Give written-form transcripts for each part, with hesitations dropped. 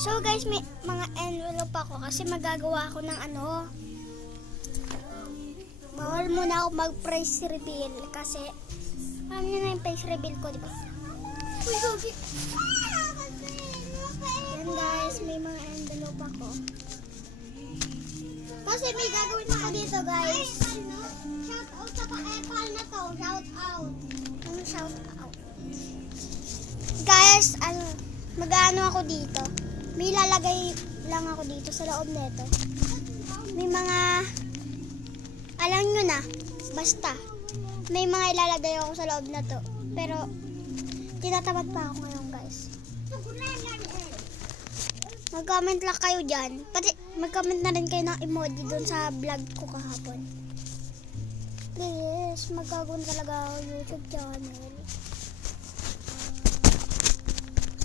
So guys, may mga envelope ako kasi magagawa ako ng ano. Bawal muna ako mag-price reveal kasi alam niyo na yung price reveal ko, di ba? Yan guys, may mga envelope ako. Kasi may gagawin ako dito guys. Shout out sa pa-epal na to. Shout out. Ano shout out? Guys, mag-ano ako dito. May lalagay lang ako dito sa loob nito. May mga, alam nyo na, basta. May mga ilalagay ako sa loob na to. Pero, tinatamad pa ako ngayon guys. Mag-comment lang kayo dyan. Pati, mag-comment na rin kayo ng emoji dun sa vlog ko kahapon. Please, magkagawa talaga ako YouTube channel.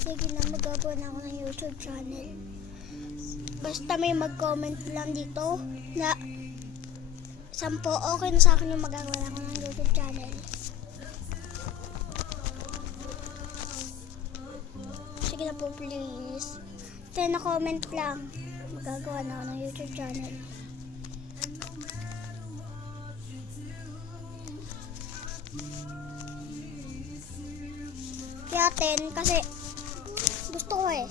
Sige na, magagawa na ako ng YouTube channel. Basta may mag-comment lang dito na 10, okay na sa akin yung magagawa na ako ng YouTube channel. Sige na po please. 10 na comment lang. Magagawa na ako ng YouTube channel. Kaya 10 kasi gusto ko eh.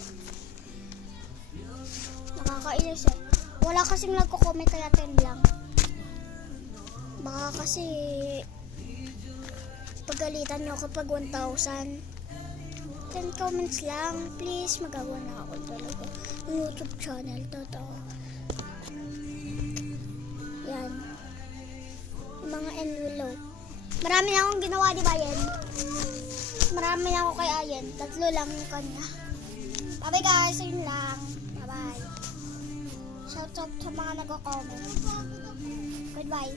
Nakakainis eh. Wala kasing nagko-comment kaya 10 lang. Baka kasi pagalitan nyo ako pag 1,000. 10 comments lang. Please, magagawa na ako talaga ng YouTube channel. Totoo. Yan. Yung mga envelope. Marami na akong ginawa, di ba yan? Marami na ako kay Ayen. 3 lang yung kanya. Bye guys, ayun lang. Bye-bye. Shout out sa mga nagko-comment. Goodbye.